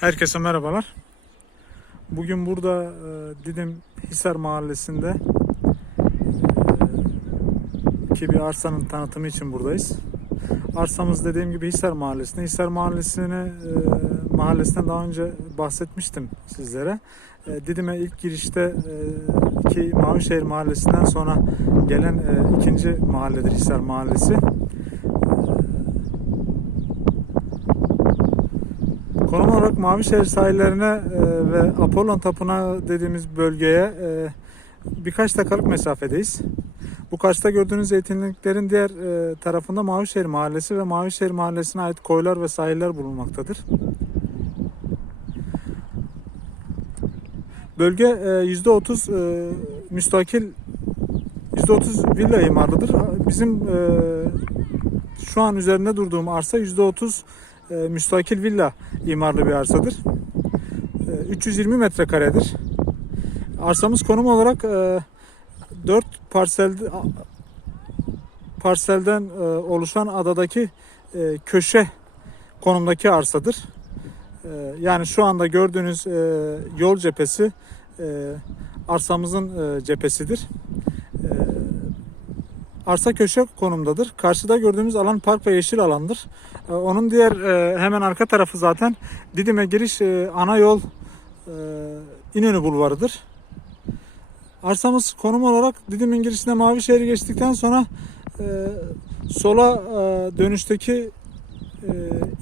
Herkese merhabalar. Bugün burada e, Didim Hisar Mahallesi'nde e, ki bir arsanın tanıtımı için buradayız. Arsamız dediğim gibi Hisar Mahallesi'nde. Hisar Mahallesi'ne e, mahallesinden daha önce bahsetmiştim sizlere. Didim'e ilk girişte ki Mavişehir Mahallesi'nden sonra gelen ikinci mahalledir Hisar Mahallesi. Konum olarak Mavişehir sahillerine e, ve Apollon Tapınağı dediğimiz bölgeye e, birkaç dakikalık mesafedeyiz. Bu karşıda gördüğünüz zeytinliklerin diğer e, tarafında Mavişehir Mahallesi ve Mavişehir Mahallesi'ne ait koylar ve sahiller bulunmaktadır. Bölge e, %30 e, müstakil %30 villa imarlıdır. Bizim e, şu an üzerinde durduğum arsa %30 e, müstakil villa imarlı bir arsadır. E, 320 metrekaredir. Arsamız konum olarak e, 4 parsel parselden e, oluşan adadaki e, köşe konumdaki arsadır. E, yani şu anda gördüğünüz e, yol cephesi e, arsamızın e, cephesidir. Arsa köşe konumdadır. Karşıda gördüğümüz alan park ve yeşil alandır. Ee, Onun diğer e, hemen arka tarafı zaten Didim'e giriş e, ana yol e, İnönü Bulvarı'dır. Arsamız konum olarak Didim'in girişinde Mavişehir'i geçtikten sonra sola dönüşteki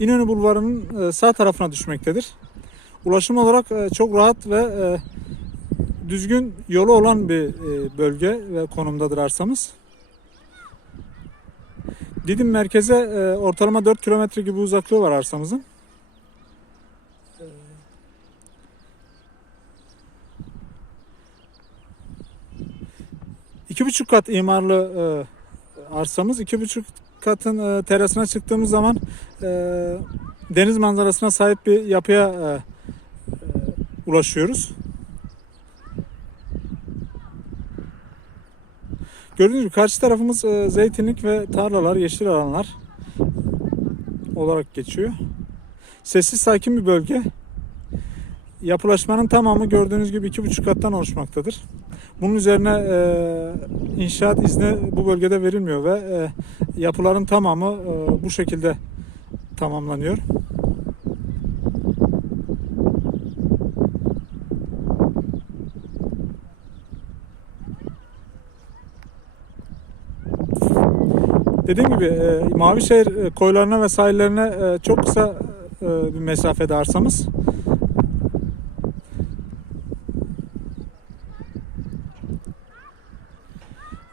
İnönü Bulvarı'nın sağ tarafına düşmektedir. Ulaşım olarak çok rahat ve düzgün yolu olan bir bölge ve konumdadır arsamız. Didim merkeze e, ortalama 4 kilometre gibi uzaklığı var arsamızın. İki buçuk kat imarlı e, arsamız. iki buçuk katın e, terasına çıktığımız zaman e, deniz manzarasına sahip bir yapıya e, e, ulaşıyoruz. Gördüğünüz gibi karşı tarafımız e, zeytinlik ve tarlalar, yeşil alanlar olarak geçiyor. Sessiz sakin bir bölge. Yapılaşmanın tamamı gördüğünüz gibi iki buçuk kattan oluşmaktadır. Bunun üzerine e, inşaat izni bu bölgede verilmiyor ve e, yapıların tamamı e, bu şekilde tamamlanıyor. Dediğim gibi e, Mavişehir e, koylarına ve sahillerine e, çok kısa e, bir mesafede arsamız.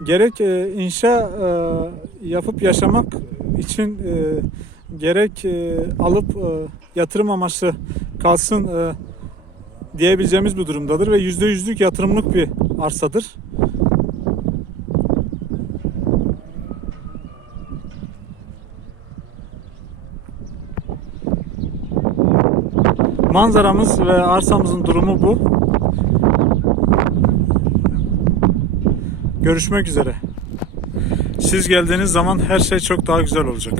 Gerek e, inşa e, yapıp yaşamak için e, gerek e, alıp e, yatırım amaçlı kalsın e, diyebileceğimiz bir durumdadır ve yüzde yüzlük yatırımlık bir arsadır. Manzaramız ve arsamızın durumu bu. Görüşmek üzere. Siz geldiğiniz zaman her şey çok daha güzel olacak.